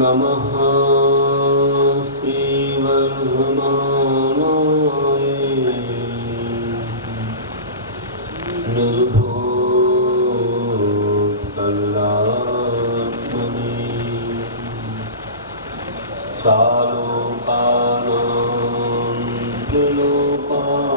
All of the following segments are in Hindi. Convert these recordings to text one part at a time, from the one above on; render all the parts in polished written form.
नमः श्रीवर्धमानाय निर्भूतकल्लात्मने सालोकानां त्रिलोकानां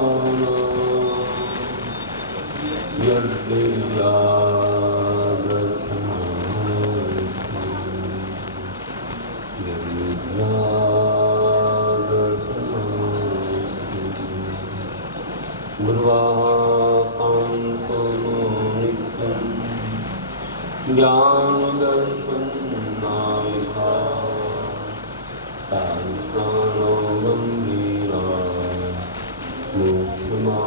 ज्ञानदर्पणनायका सायकानो गम्भीरा मोक्षमार्गोपदेशिका।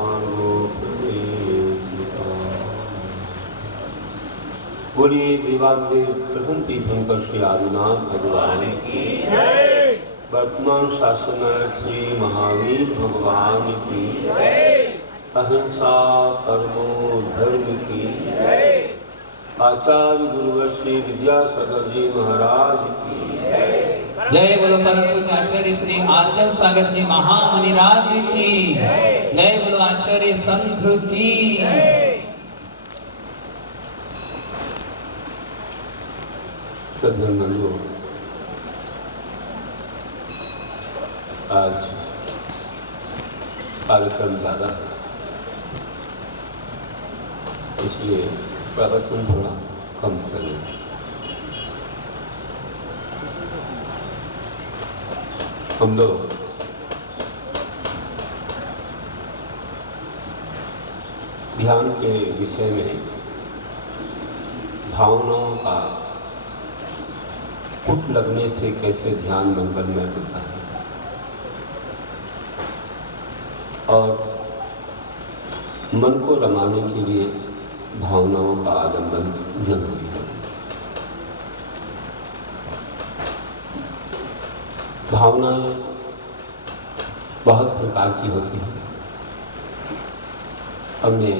बोलिए देवादिदेव प्रथम तीर्थंकर श्री आदिनाथ भगवान की जय। वर्तमान शासनायक श्री महावीर भगवान की जय। अहिंसा परमो धर्म की जय। आचार्य गुरुवर श्री विद्यासागर जी महाराज की जय। बोलो परम पूज्य आचार्य श्री आर्जव सागर जी महामुनिराज की जय। बोलो आचार्य संघ की। श्रद्धालुओं, आज कार्यक्रम ज़्यादा है, इसलिए प्रवचन थोड़ा कम चले। हम लोग ध्यान के विषय में भावनाओं का कुट लगने से कैसे ध्यान मंगलमय होता है और मन को रमाने के लिए भावनाओं का आलंबन जरूरी है। भावनाएं बहुत प्रकार की होती हैं। हमने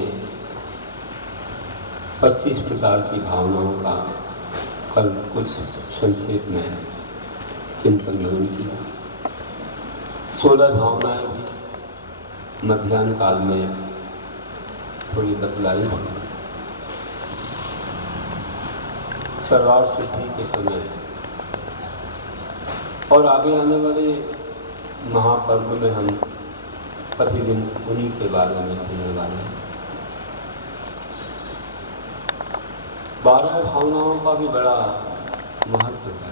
25 प्रकार की भावनाओं का कल कुछ संक्षेप में चिंतन मनन किया। 16 भावनाएं भी मध्याह्न काल में थोड़ी बतलाई है। सरवार सिद्धि के समय और आगे आने वाले महापर्व में हम प्रतिदिन उन्हीं के बारे में सुनने वाले हैं। 12 भावनाओं का भी बड़ा महत्व है।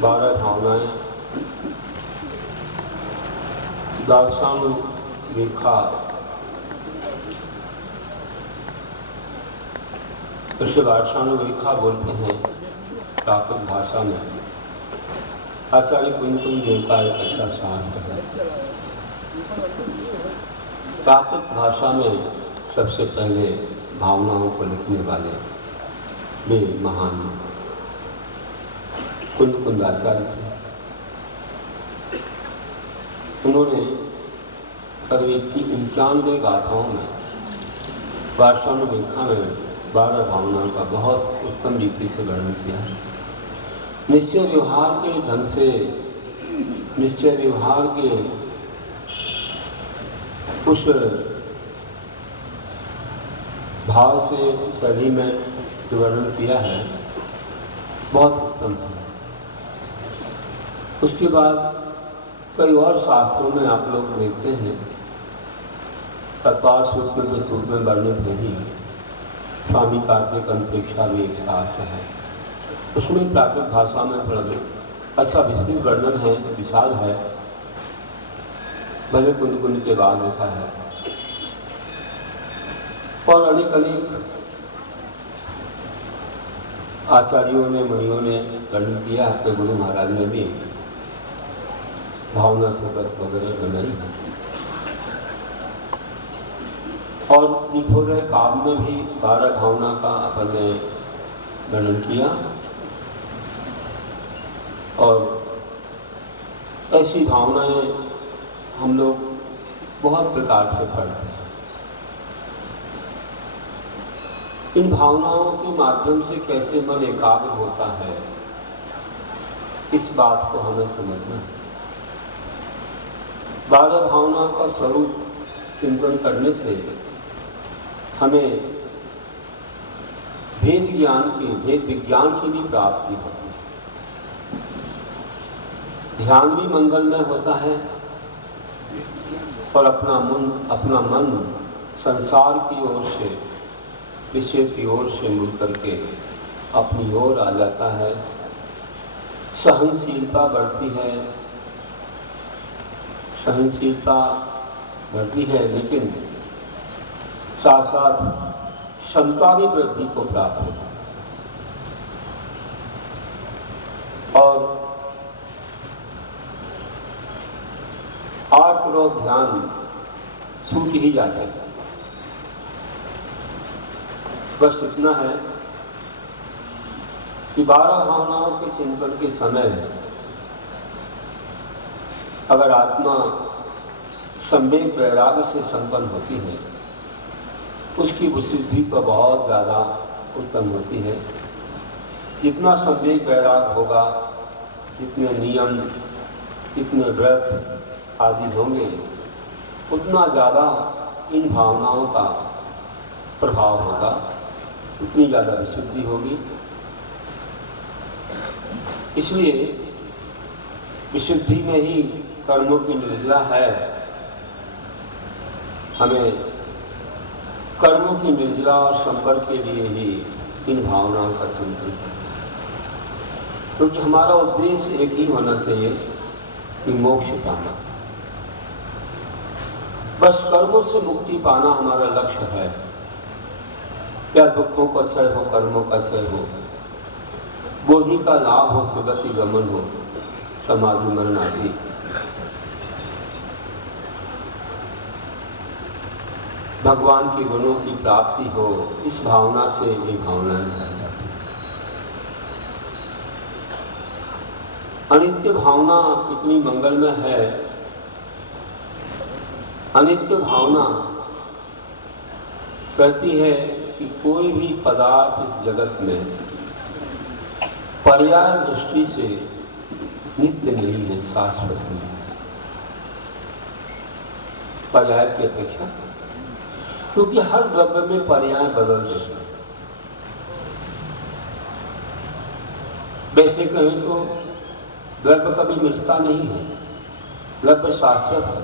12 भावनाएं दार्शनिका इसे दार्शनिका बोलते हैं प्राकृत भाषा में। आचार्य कुंकुम देव का एक अच्छा शास्त्र है। प्राकृत भाषा में सबसे पहले भावनाओं को लिखने वाले वे महान कुंकुंदाचार्य थे। उन्होंने करीब 91 गाथाओं में दार्शनिका में 12 भावनाओं का बहुत उत्तम रीति से वर्णन किया है। निश्चय व्यवहार के ढंग से, निश्चय व्यवहार के उस भाव से शैली में जो वर्णन किया है बहुत उत्तम है। उसके बाद कई और शास्त्रों में आप लोग देखते हैं, तत्पाल सूत्र के सूत्र में वर्णित नहीं, स्वामी कार्तिक अंतरिक्षा भी एक शास्त्र है। उसमें प्राकृत भाषा में थोड़ा अच्छा विस्तृत वर्णन है, विशाल है, भले कुंद कुंद के बाद लिखा है। और अनेक अनेक आचार्यों ने, मुनियों ने वर्णन किया। अपने गुरु महाराज ने भी भावना सतत वगैरह बनाई है। और निठोदय काव्य में भी 12 भावना का अपन ने वर्णन किया। और ऐसी भावनाएं हम लोग बहुत प्रकार से पढ़ते हैं। इन भावनाओं के माध्यम से कैसे मन एकाग्र होता है, इस बात को हमें समझना है। 12 भावनाओं का स्वरूप चिंतन करने से हमें भेद विज्ञान की भी प्राप्ति होती है। ध्यान भी मंगलमय होता है और अपना मन संसार की ओर से, विषय की ओर से मुड़ करके अपनी ओर आ जाता है। सहनशीलता बढ़ती है, लेकिन साथ साथ क्षमता भी वृद्धि को प्राप्त होती है और आर्त और ध्यान छूट ही जाते हैं। बस इतना है कि 12 भावनाओं के चिंतन के समय अगर आत्मा संवेग वैराग्य से संपन्न होती है, उसकी विशुद्धि तो बहुत ज़्यादा उत्तम होती है। जितना संवेग वैराग्य होगा, जितने नियम, जितने व्रत आदि होंगे, उतना ज़्यादा इन भावनाओं का प्रभाव होगा, उतनी ज़्यादा विशुद्धि होगी। इसलिए विशुद्धि में ही कर्मों की निर्जला है। हमें कर्मों की निर्जला और संपर्क के लिए ही इन भावनाओं का चिंतन है, क्योंकि हमारा उद्देश्य एक ही होना चाहिए कि मोक्ष पाना। बस कर्मों से मुक्ति पाना हमारा लक्ष्य है। क्या दुखों का क्षय हो, कर्मों का क्षय हो, बोधि का लाभ हो, सुगति गमन हो, समाधि मरण आदि। भगवान के गुणों की प्राप्ति हो, इस भावना से ये भावनाएं निकल जाती हैं। अनित्य भावना कितनी मंगलमय है। अनित्य भावना कहती है कि कोई भी पदार्थ इस जगत में पर्याय दृष्टि से नित्य नहीं है, शाश्वत नहीं है। पर्याय की अपेक्षा, क्योंकि हर द्रव्य में पर्याय बदलते हैं। वैसे कहें तो द्रव्य कभी मिटता नहीं है, द्रव्य शाश्वत है।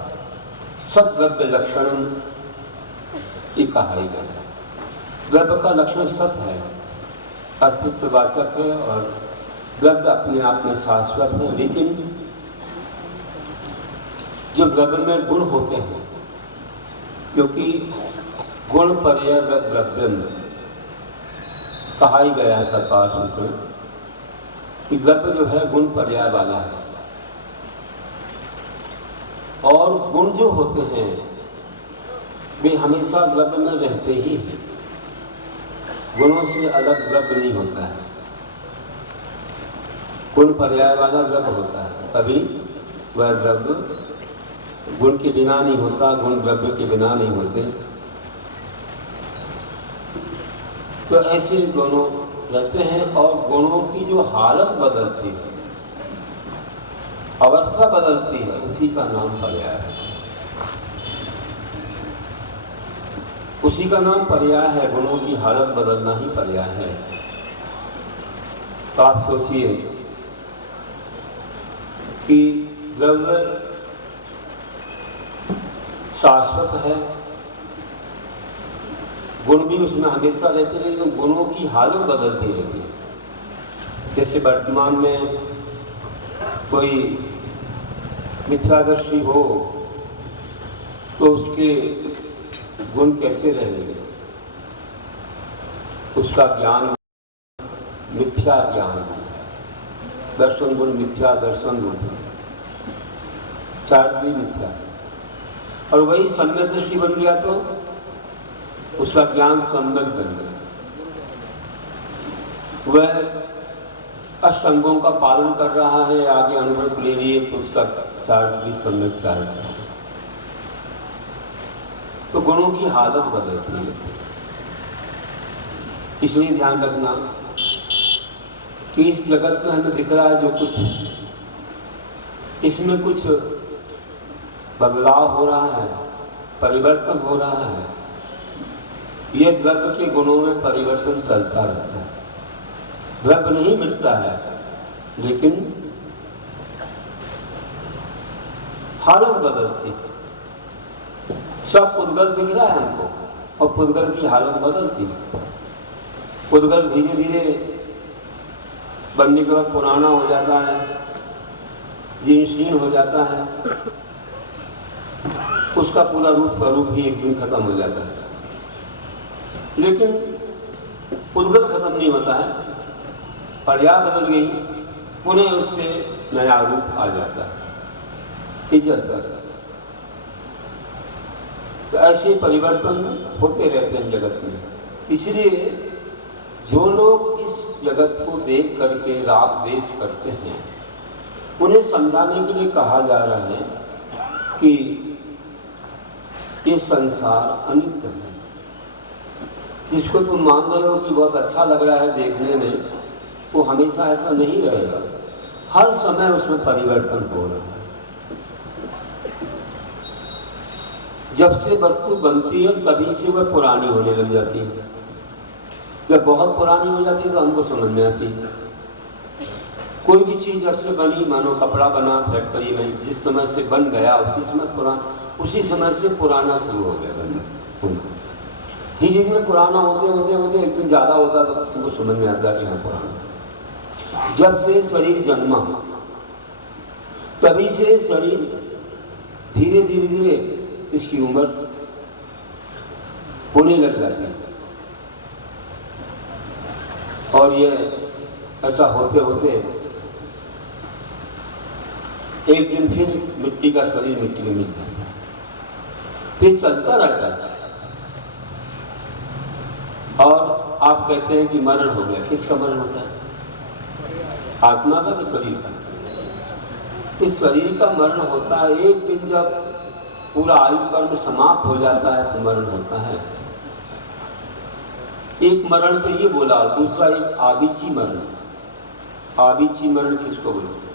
सब द्रव्य लक्षण ये कहा ही गया है। द्रव्य का लक्षण सत है, अस्तित्ववाचक है और द्रव्य अपने आप में शाश्वत है। लेकिन जो द्रव्य में गुण होते हैं, क्योंकि गुण पर्याय द्रव्यम कहा ही गया है तत्काल सूत्र में कि द्रव्य जो है गुण पर्याय वाला है, और गुण जो होते हैं वे हमेशा द्रव्य में रहते ही हैं। गुणों से अलग द्रव्य नहीं होता है। गुण पर्याय वाला द्रव्य होता है, कभी वह द्रव्य गुण के बिना नहीं होता, गुण द्रव्य के बिना नहीं होते। तो ऐसे दोनों रहते हैं और गुणों की जो हालत बदलती है, अवस्था बदलती है, उसी का नाम पर्याय है। उसी का नाम पर्याय है। गुणों की हालत बदलना ही पर्याय है। तो आप सोचिए कि द्रव्य शाश्वत है, गुण भी उसमें हमेशा रहते हैं, लेकिन गुणों की हालत बदलती रहती है। जैसे वर्तमान में कोई मिथ्यादर्शी हो तो उसके गुण कैसे रहेंगे? उसका ज्ञान मिथ्या ज्ञान है, दर्शन गुण मिथ्या, दर्शन गुण चार भी मिथ्या। और वही सम्यक दृष्टि बन गया तो उसका ज्ञान सम्यक बन गया। वह अष्टांगों का पालन कर रहा है, आगे अनुभव ले लिए तो उसका चार भी सम्यक चार। तो गुणों की हालत बदलती है। इसलिए ध्यान रखना कि इस जगत में हमें दिख रहा है जो कुछ, इसमें कुछ बदलाव हो रहा है, परिवर्तन हो रहा है। ये द्रव्य के गुणों में परिवर्तन चलता रहता है। द्रव्य नहीं मिटता है, लेकिन हालत बदलती। सब पुद्गल दिख रहा है हमको, और पुद्गल की हालत बदलती। पुद्गल धीरे धीरे बनने के बाद पुराना हो जाता है, जीर्ण हो जाता है, उसका पूरा रूप स्वरूप ही एक दिन खत्म हो जाता है। लेकिन पुद्गल खत्म नहीं होता है, पर्याय बदल गई, पुनः उससे नया रूप आ जाता है। तो ऐसे परिवर्तन होते रहते हैं जगत में। इसलिए जो लोग इस जगत को देख करके राग द्वेष करते हैं, उन्हें समझाने के लिए कहा जा रहा है कि ये संसार अनित्य है। जिसको तुम मान रहे हो कि बहुत अच्छा लग रहा है देखने में, वो हमेशा ऐसा नहीं रहेगा। हर समय उसमें परिवर्तन हो रहा है। जब से वस्तु बनती है तभी से वह पुरानी होने लग जाती है। जब बहुत पुरानी हो जाती है तो हमको समझ में आती है। कोई भी चीज़ जब से बनी, मानो कपड़ा बना फैक्ट्री में, जिस समय से बन गया उसी समय से पुराना शुरू हो गया बनना। धीरे धीरे पुराना होते होते होते एक दिन ज़्यादा होता तो तुमको समझ में आता कि हाँ पुराना। जब से शरीर जन्मा तभी से शरीर धीरे धीरे धीरे इसकी उम्र होने लग जाती है। और ये ऐसा होते होते एक दिन फिर मिट्टी का शरीर मिट्टी में मिल जाता है, फिर चलता रहता है। और आप कहते हैं कि मरण हो गया। किसका मरण होता है? आत्मा का कि शरीर का? इस शरीर का मरण होता है एक दिन, जब पूरा आयु कर्म समाप्त हो जाता है तो मरण होता है। एक मरण तो ये बोला, दूसरा एक आबीची मरण। आबीची मरण किसको बोलते?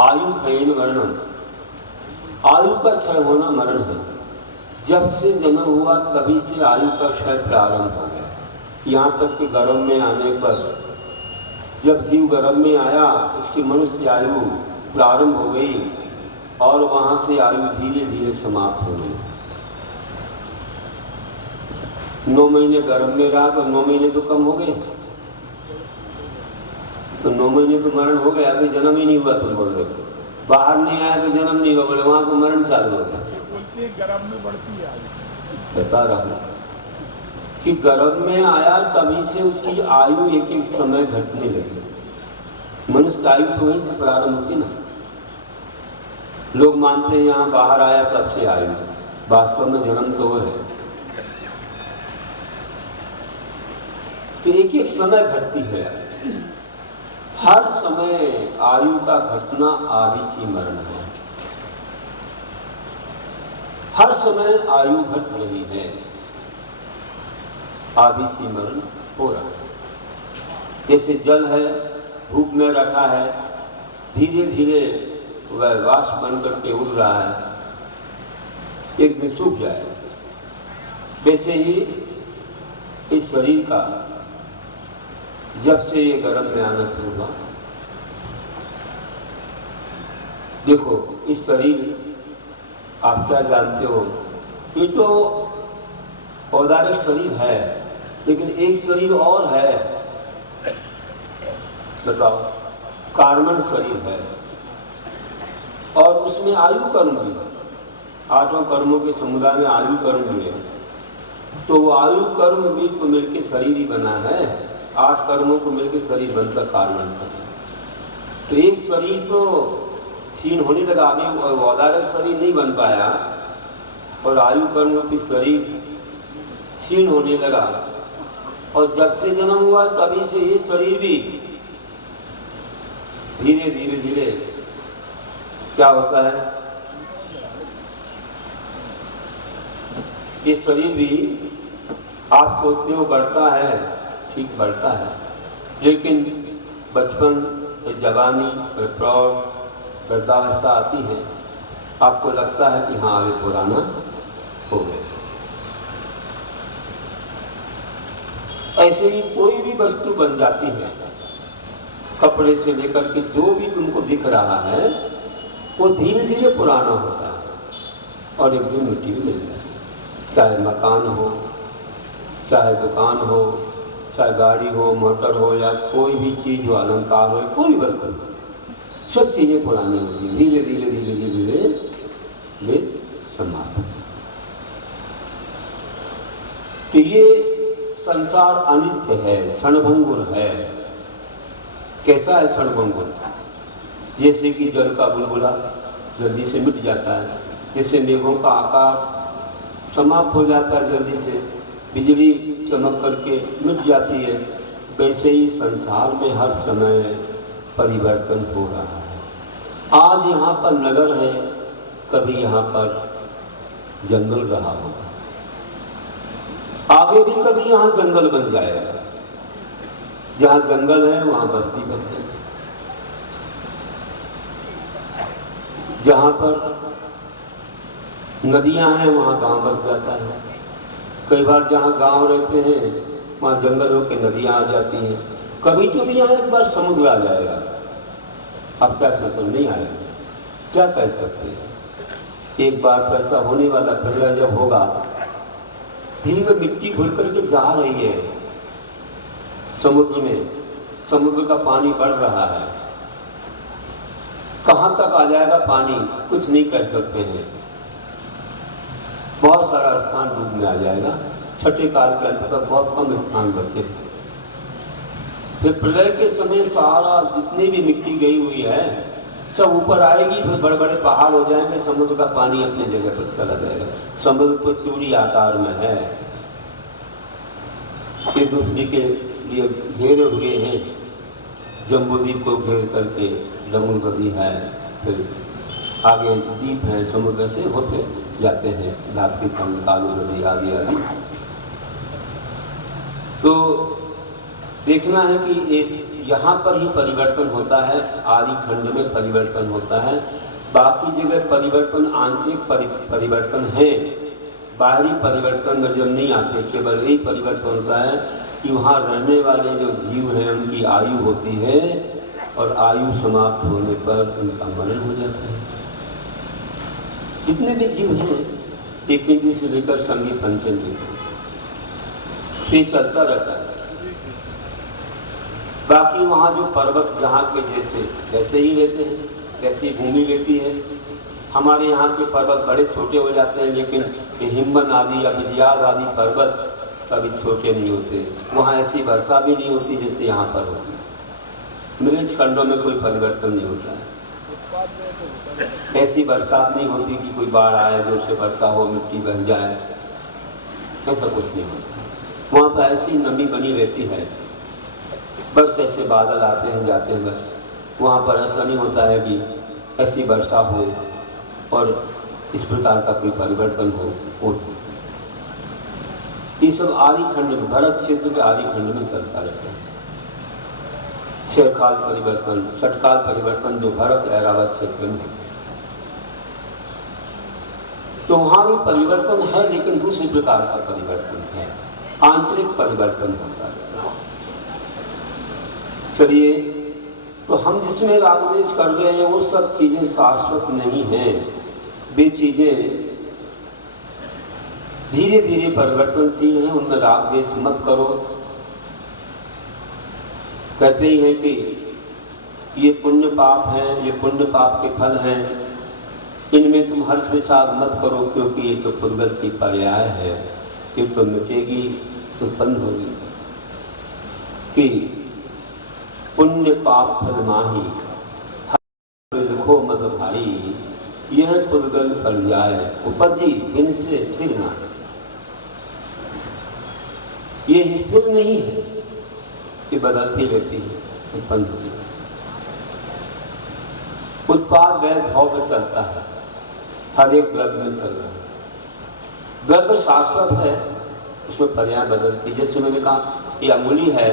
आयु क्षयण मरणम, आयु का क्षय होना मरण है। जब से जन्म हुआ तभी से आयु का क्षय प्रारंभ हो गया। यहाँ तक कि गर्भ में आने पर, जब जीव गर्भ में आया, उसकी मनुष्य आयु प्रारंभ हो गई और वहाँ से आयु धीरे धीरे समाप्त हो गई। 9 महीने गर्भ में रहा तो 9 महीने तो कम हो गए, तो 9 महीने तो मरण हो गया, अभी जन्म ही नहीं हुआ। तुम बोल रहे हो बाहर नहीं आया तो जन्म नहीं हुआ, बोले वहाँ तो मरण चालू हो गया। गर्भ में बढ़ती है बता रहा हूँ कि गर्भ में आया तभी से उसकी आयु एक एक समय घटने लगी। मनुष्य आयु तो वहीं से प्रारंभ होती ना। लोग मानते हैं यहाँ बाहर आया तब से आयु, वास्तव में जन्म तो वो है। तो एक एक समय घटती है। हर समय आयु का घटना आबीची मरण है। हर समय आयु घट रही है, आबीची मरण हो रहा है। जैसे जल है, धूप में रखा है, धीरे धीरे वह वाष्प बन करके उड़ रहा है, एक दिन सूख जाएगा। वैसे ही इस शरीर का जब से ये गर्भ में आना शुरू हुआ, देखो इस शरीर, आप क्या जानते हो, ये तो औदारिक शरीर है, लेकिन एक शरीर और है। बताओ, कार्बन शरीर है और उसमें आयु कर्म भी है। 8 कर्मों के समुदाय में आयु कर्म भी है। तो वो आयु कर्म भी तो मिलकर शरीर ही बना है। 8 कर्मों को मिलकर शरीर बनता कार्बन शरीर। तो एक शरीर तो क्षीण होने लगा, अभी औदारिक शरीर नहीं बन पाया और आयु कर्म की शरीर क्षीण होने लगा। और जब से जन्म हुआ तभी से ये शरीर भी धीरे धीरे धीरे क्या होता है, ये शरीर भी आप सोचते हो बढ़ता है, ठीक बढ़ता है, लेकिन बचपन, जवानी, प्रौढ़, वृद्धावस्था आती है, आपको लगता है कि हाँ अभी पुराना हो गया। ऐसे ही कोई भी वस्तु बन जाती है, कपड़े से लेकर के जो भी तुमको दिख रहा है वो धीरे धीरे पुराना होता है और एक दिन मिट्टी में मिल जाती है। चाहे मकान हो, चाहे दुकान हो, चाहे गाड़ी हो, मोटर हो, या कोई भी चीज़ हो, अलंकार हो, कोई वस्तु हो, सब चीज़ें पुरानी होती हैं। धीरे धीरे धीरे धीरे धीरे वे समाप्त होती हैं। तो ये संसार अनित्य है, क्षणभंगुर है। कैसा है क्षणभंगुर? जैसे कि जल का बुलबुला जल्दी से मिट जाता है, जैसे मेघों का आकार समाप्त हो जाता है जल्दी से, बिजली चमक करके मिट जाती है, वैसे ही संसार में हर समय परिवर्तन हो रहा है। आज यहाँ पर नगर है, कभी यहाँ पर जंगल रहा होगा, आगे भी कभी यहाँ जंगल बन जाएगा। जहाँ जंगल है वहाँ बस्ती बसे, जहाँ पर नदियाँ हैं वहाँ गांव बस जाता है। कई बार जहाँ गांव रहते हैं वहाँ जंगल होकर नदियाँ आ जाती हैं। कभी तो भी यहाँ एक बार समुद्र आ जाएगा। अब क्या सोचो, नहीं आएगा, क्या कह सकते हैं। एक बार तो ऐसा होने वाला, प्रलय जब होगा, धीरे धीरे मिट्टी घुल करके जा रही है समुद्र में, समुद्र का पानी बढ़ रहा है। कहाँ तक आ जाएगा पानी कुछ नहीं कह सकते हैं। बहुत सारा स्थान डूब में आ जाएगा। छठे काल के अंत तक बहुत कम स्थान बचे थे। फिर प्रलय के समय सारा जितनी भी मिट्टी गई हुई है सब ऊपर आएगी, फिर बड़े बड़े पहाड़ हो जाएंगे, समुद्र का पानी अपनी जगह पर चला जाएगा। समुद्र तो चूड़ी आकार में है, एक दूसरे के लिए घेरे हुए हैं। जम्बूद्वीप को घेर करके डमरू नदी है, फिर आगे द्वीप है, समुद्र से होते जाते हैं, धात्री खंड, कालू नदी आदि आदि। तो देखना है कि यहाँ पर ही परिवर्तन होता है, आदि खंड में परिवर्तन होता है। बाकी जगह परिवर्तन आंतरिक परिवर्तन है, बाहरी परिवर्तन नजर नहीं आते। केवल यही परिवर्तन होता है कि वहाँ रहने वाले जो जीव हैं उनकी आयु होती है और आयु समाप्त होने पर उनका मरण हो जाता है। जितने भी जीव हैं, एक दिन से लेकर संगी पंचम ये चलता रहता है। बाकी वहाँ जो पर्वत जहाँ के जैसे वैसे ही रहते हैं, वैसी भूमि रहती है। हमारे यहाँ के पर्वत बड़े छोटे हो जाते हैं, लेकिन हिमवन आदि या विद्याध आदि पर्वत कभी छोटे नहीं होते। वहाँ ऐसी वर्षा भी नहीं होती जैसे यहाँ पर होती है। मृज खंडों में कोई परिवर्तन नहीं होता है, ऐसी बरसात नहीं होती कि कोई बाढ़ आए, जोर से वर्षा हो, मिट्टी बह जाए, ऐसा कुछ नहीं होता। वहाँ तो ऐसी नमी बनी रहती है, बस ऐसे बादल आते हैं जाते हैं बस। वहाँ पर ऐसा नहीं होता है कि ऐसी वर्षा हो और इस प्रकार का कोई परिवर्तन हो। ये सब आर्य खंड में, भरत क्षेत्र के आर्य खंड में चलता रहता है। छठकाल परिवर्तन, षटकाल परिवर्तन जो भरत ऐरावत क्षेत्र में, तो वहाँ भी परिवर्तन है, लेकिन दूसरे प्रकार का परिवर्तन है, आंतरिक परिवर्तन होता है। चलिए, तो हम जिसमें रागद्वेष कर रहे हैं वो सब चीजें शाश्वत नहीं हैं। वे चीजें धीरे धीरे परिवर्तनशील हैं, उनमें रागद्वेष मत करो। कहते ही हैं कि ये पुण्य पाप हैं, ये पुण्य पाप के फल हैं, इनमें तुम हर्ष विषाद मत करो, क्योंकि ये तो पुद्गल की पर्याय है, ये तो मिटेगी, उत्पन्न होगी। कि पुण्य पाप फल माही, लिखो मत भाई, यह पुद्गल पर्याय, उपजी बिन से फिर ना। ये स्थिर नहीं है कि बदलती रहती है, उत्पन्न होती है। उत्पाद वह भाव में चलता है, हर एक द्रव्य में चल रहा है। द्रव्य शाश्वत है, उसमें पर्याय बदलती। जैसे मैंने कहा ये अंगुली है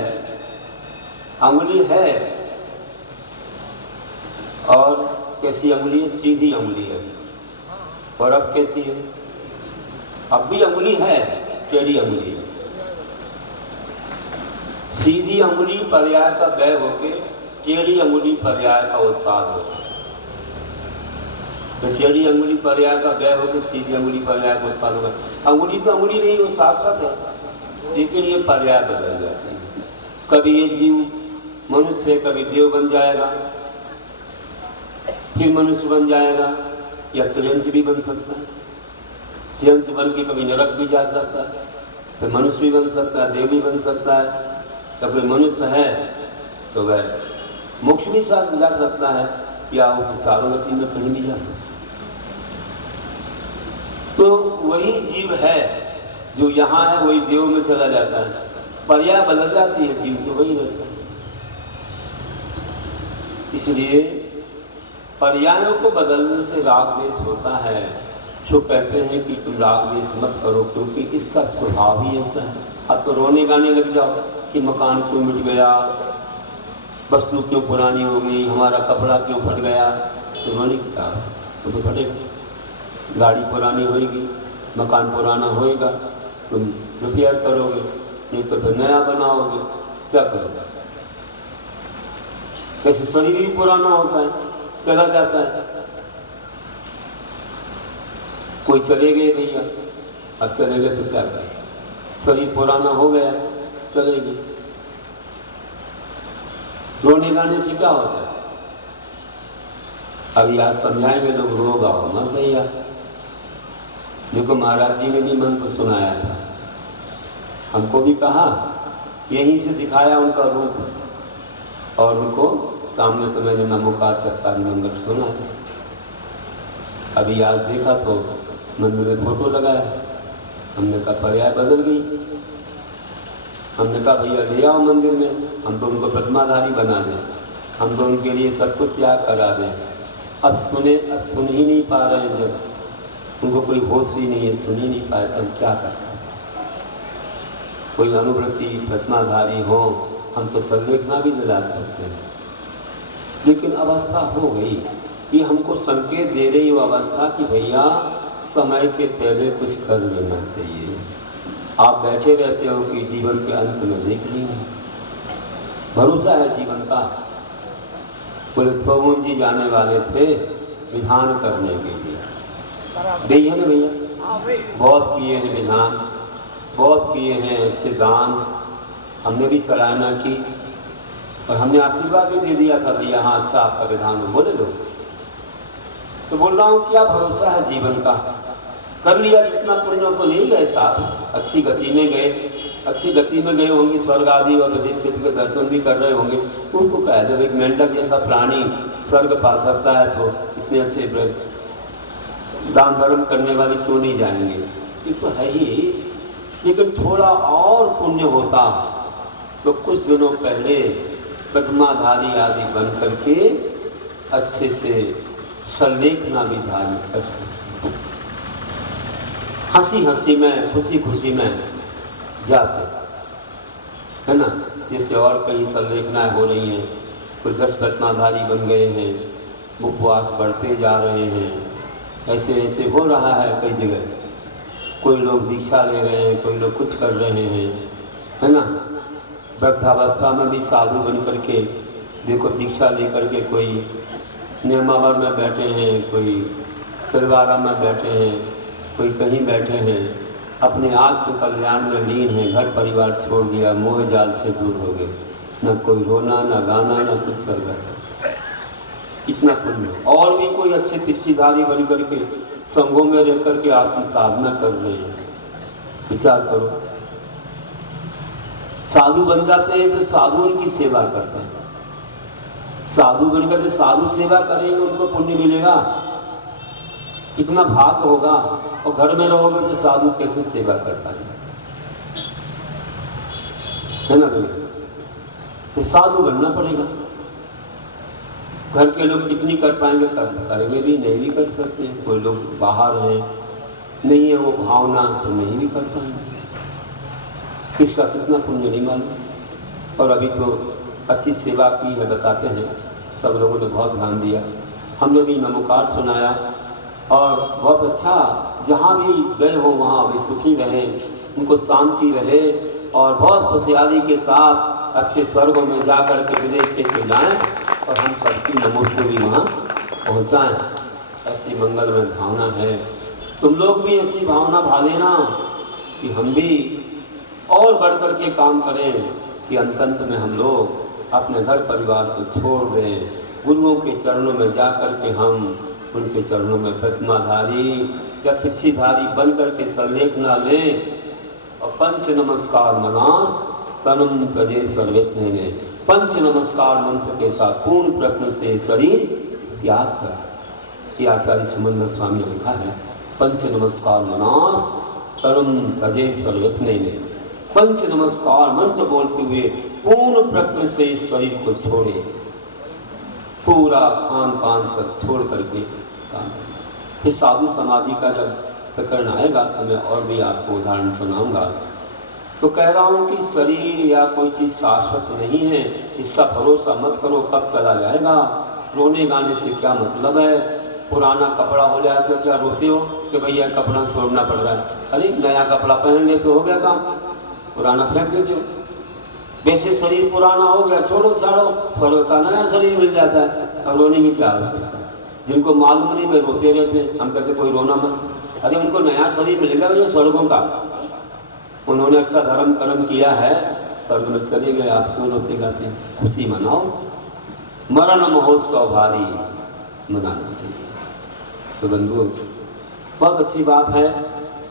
और कैसी अंगुली है? सीधी अंगुली है। और अब कैसी है? अब भी अंगुली है, टेढ़ी अंगुली है। सीधी अंगुली पर्याय का व्यय होके टेढ़ी अंगुली पर्याय का उत्पाद होता है। तो टेढ़ी अंगुली पर्याय का व्यय होकर सीधी अंगुली पर्याय का उत्पाद होगा। अंगुली तो अंगुली नहीं, वो शाश्वत है, लेकिन ये पर्याय बदल जाते हैं। कभी ये जीव मनुष्य है, कभी देव बन जाएगा, फिर मनुष्य बन जाएगा, या त्रियंश भी बन सकता है। त्रियंश बन के कभी नरक भी जा सकता है, फिर मनुष्य भी बन सकता है, देव भी बन सकता है। कभी मनुष्य है तो वह मोक्ष भी जा सकता है, या वो चारों गति में कहीं भी जा सकता है। तो वही जीव है जो यहाँ है, वही देव में चला जाता है। पर्याय बदल जाती है, जीव तो वही रहता है। इसलिए पर्यायों को बदलने से राग द्वेष होता है। जो कहते हैं कि तुम राग द्वेष मत करो, क्योंकि इसका स्वभाव ही ऐसा है। अब तो रोने गाने लग जाओ कि मकान क्यों मिट गया, वस्तु क्यों पुरानी हो गई, हमारा कपड़ा क्यों फट गया, तो रोने की क्या आवश्यकता? तो फटेगा। गाड़ी पुरानी होएगी, मकान पुराना होएगा, तुम रिपेयर करोगे, नहीं तो फिर नया बनाओगे, क्या करोगे? कैसे शरीर भी पुराना होता है, चला जाता है। कोई चले गए भैया, अब चले गए तो क्या करें? शरीर पुराना हो गया, चले गए। रोने गाने से क्या होता है? अभी आज समझाएंगे लोग, रो गाओ मत भैया। देखो महाराज जी ने भी मंत्र सुनाया था, हमको भी कहा, यहीं से दिखाया उनका रूप, और उनको सामने तो मैंने नमोकार चत्तारी मंगल सुना है। अभी आज देखा तो मंदिर में फोटो लगाया, हमने कहा पर्याय बदल गई। हमने कहा भैया ले आओ मंदिर में, हम तो उनको प्रतिमाधारी बना दें, हम तो उनके लिए सब कुछ त्याग करा दें। अब सुन ही नहीं पा रहे हैं, जब उनको कोई होश ही नहीं है, सुन ही नहीं पाए, तो हम क्या कर सकते? कोई अनुवृत्ति प्रतिमाधारी हो, हम तो संलेखना भी दिला सकते हैं, लेकिन अवस्था हो गई। ये हमको संकेत दे रही वो अवस्था कि भैया समय के पहले कुछ कर लेना चाहिए। आप बैठे रहते हो कि जीवन के अंत में देख लेंगे, भरोसा है जीवन का। बोले पवन जी जाने वाले थे विधान करने के लिए, भैया ने भैया बहुत किए हैं विधान, बहुत किए हैं अच्छे दान, हमने भी सराहना की और हमने आशीर्वाद भी दे दिया था भैया हाँ अच्छा आपका विधान हो, बोले लोग। तो बोल रहा हूँ क्या भरोसा है जीवन का? कर लिया जितना पुण्य तो ले गए साथ, अच्छी गति में गए होंगे, स्वर्ग आदि और विदेश क्षेत्र के दर्शन भी कर रहे होंगे। उनको कहा जब एक मेंढक जैसा प्राणी स्वर्ग पा सकता है तो इतने अच्छे दान धर्म करने वाले क्यों नहीं जाएंगे? ये तो है ही, लेकिन थोड़ा और पुण्य होता तो कुछ दिनों पहले प्रतिमाधारी आदि बन करके अच्छे से संलेखना भी धारण कर सकते, हंसी हंसी में खुशी खुशी में जाते, है ना। जैसे और कई संलेखनाएँ हो रही हैं, कोई 10 प्रतिमाधारी बन गए हैं, उपवास बढ़ते जा रहे हैं, ऐसे ऐसे हो रहा है कई जगह। कोई लोग दीक्षा ले रहे हैं, कोई लोग कुछ कर रहे हैं, है ना। वृद्धावस्था में भी साधु बन करके देखो दीक्षा लेकर के कोई निर्मावर में बैठे हैं, कोई तलवारा में बैठे हैं, कोई कहीं बैठे हैं, अपने आत्म कल्याण में लीन है, घर परिवार छोड़ दिया, मोह जाल से दूर हो गए, न कोई रोना न गाना न कुछ चल रहा है, इतना पुण्य। और भी कोई अच्छे तीर्थधारी बन करके संघों में रह करके आत्म साधना कर रहे हैं, विचार करो। साधु बन जाते हैं तो साधु उनकी सेवा करते हैं, साधु बनकर के साधु सेवा करेंगे उनको पुण्य मिलेगा, कितना भाग होगा। और घर में रहोगे तो साधु कैसे सेवा कर पाएंगे, है ना भैया। तो साधु बनना पड़ेगा। घर के लोग कितनी कर पाएंगे, करेंगे भी, नहीं भी कर सकते। कोई लोग बाहर हैं, नहीं है वो भावना, तो नहीं भी कर पाएंगे। किसका कितना पुण्य नहीं मालूम। और अभी तो अच्छी सेवा की है बताते हैं, सब लोगों ने बहुत ध्यान दिया। हमने भी नमोकार सुनाया और बहुत अच्छा, जहाँ भी गए हो वहाँ वे सुखी रहें, उनको शांति रहे और बहुत खुशहाली के साथ अच्छे स्वर्गों में जा कर के विदेश से जाएँ और हम सबकी नमोस्ते भी वहाँ पहुँचाएँ। ऐसी मंगलमय भावना है। तुम लोग भी ऐसी भावना भा लेना कि हम भी और बढ़ कर के काम करें कि अंत में हम लोग अपने घर परिवार को छोड़ दें, गुरुओं के चरणों में जा कर के हम उनके चरणों में प्रतिमाधारी या पिछीधारी बन कर के सल्लेख ना लें और पंच नमस्कार मनास्त तनम तजे सर्वेत्ने ने, पंच नमस्कार मंत्र के साथ पूर्ण प्रश्न से शरीर त्याग कर। ये आचार्य सुमंदर स्वामी ने लिखा है, पंच नमस्कार मनास्त तनम तजे सर्वेत्ने ने, पंच नमस्कार मंत्र बोलते हुए पूर्ण प्रकृति से शरीर को छोड़े, पूरा खान पान सब छोड़ करके काम। फिर साधु समाधि का जब प्रकरण आएगा तो मैं और भी आपको उदाहरण सुनाऊंगा। तो कह रहा हूँ कि शरीर या कोई चीज़ शाश्वत नहीं है, इसका भरोसा मत करो कब चला जाएगा। रोने गाने से क्या मतलब है। पुराना कपड़ा हो जाए तो क्या रोते हो कि भैया कपड़ा छोड़ना पड़ रहा है। अरे नया कपड़ा पहन ले तो हो गया काम, पुराना फेंक देते हो। वैसे शरीर पुराना हो गया, छोड़ो छाड़ो, छोड़ो का नया शरीर मिल जाता है। और रोने की क्या आवश्यकता है। जिनको मालूम नहीं वे रोते रहते, हम कहते कोई रोना मत। अरे उनको नया शरीर मिल गया भैया स्वर्गों का, उन्होंने अच्छा धर्म कर्म किया है, स्वर्ग में चले गए, आप क्यों रोते गाते। खुशी मनाओ, मरण महोत्सव भारी मनाना चाहिए। तो बंधुओं बहुत अच्छी बात है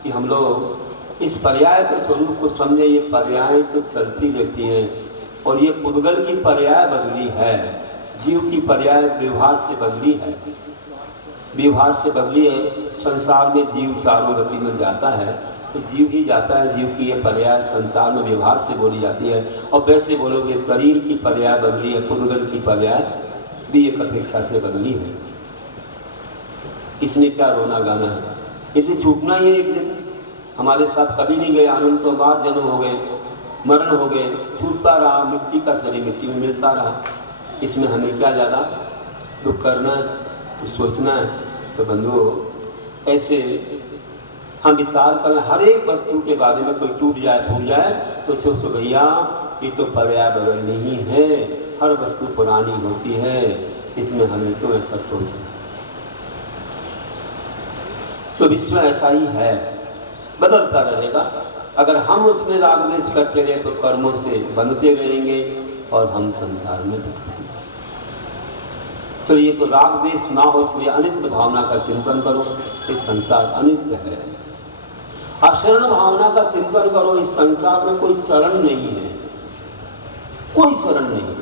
कि हम लोग इस पर्याय के स्वरूप को समझे। ये पर्याय तो चलती रहती हैं और ये पुद्गल की पर्याय बदली है, जीव की पर्याय व्यवहार से बदली है, व्यवहार से बदली है। संसार में जीव चारों गति में जाता है तो जीव ही जाता है, जीव की ये पर्याय संसार में व्यवहार से बोली जाती है। और वैसे बोलोगे शरीर की पर्याय बदली है, पुद्गल की पर्याय भी एक अपेक्षा से बदली है। इसमें क्या रोना गाना है, इतनी छूटना ही है एक दिन। हमारे साथ कभी नहीं गए, अनंतों बार जन्म हो गए, मरण हो गए, छूटता रहा, मिट्टी का शरीर मिट्टी में मिलता रहा। इसमें हमें क्या ज़्यादा दुख करना है, कुछ सोचना है। तो बंधुओं ऐसे हम विचार करें, हर एक वस्तु के बारे में कोई टूट जाए फूट जाए तो सोचो भैया ये तो पर्याय बदलनी ही है, हर वस्तु पुरानी होती है, इसमें हमें क्यों ऐसा सोचना। तो विश्व ऐसा ही है, बदलता रहेगा। अगर हम उसमें राग द्वेष करते रहे तो कर्मों से बंधते रहेंगे और हम संसार में डूबते। चलिए तो राग द्वेष ना हो इसलिए अनित्य भावना का चिंतन करो, इस संसार अनित्य है। अशरण भावना का चिंतन करो, इस संसार में कोई शरण नहीं है, कोई शरण नहीं है।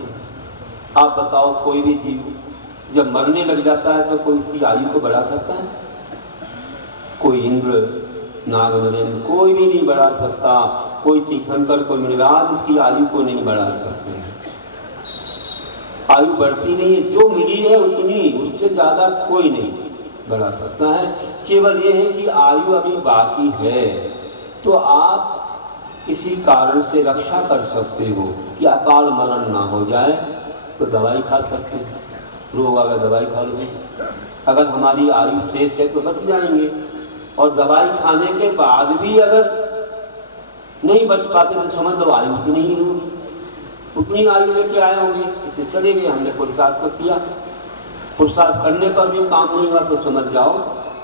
आप बताओ कोई भी जीव जब मरने लग जाता है तो कोई इसकी आयु को बढ़ा सकता है? कोई इंद्र नाग नरेंद्र कोई भी नहीं बढ़ा सकता, कोई तीर्थंकर कोई मुनिराज इसकी आयु को नहीं बढ़ा सकते हैं। आयु बढ़ती नहीं है, जो मिली है उतनी, उससे ज़्यादा कोई नहीं बढ़ा सकता है। केवल ये है कि आयु अभी बाकी है तो आप इसी कारण से रक्षा कर सकते हो कि अकाल मरण ना हो जाए। तो दवाई खा सकते हैं, रोग अगर दवाई खा लो, अगर हमारी आयु शेष है तो बच जाएंगे। और दवाई खाने के बाद भी अगर नहीं बच पाते तो समझ लो आयु उतनी ही होगी, उतनी आयु लेके आए होंगे, इसे चले गए। हमने पुरुषार्थ कर किया, पुरुषार्थ करने पर भी काम नहीं हुआ तो समझ जाओ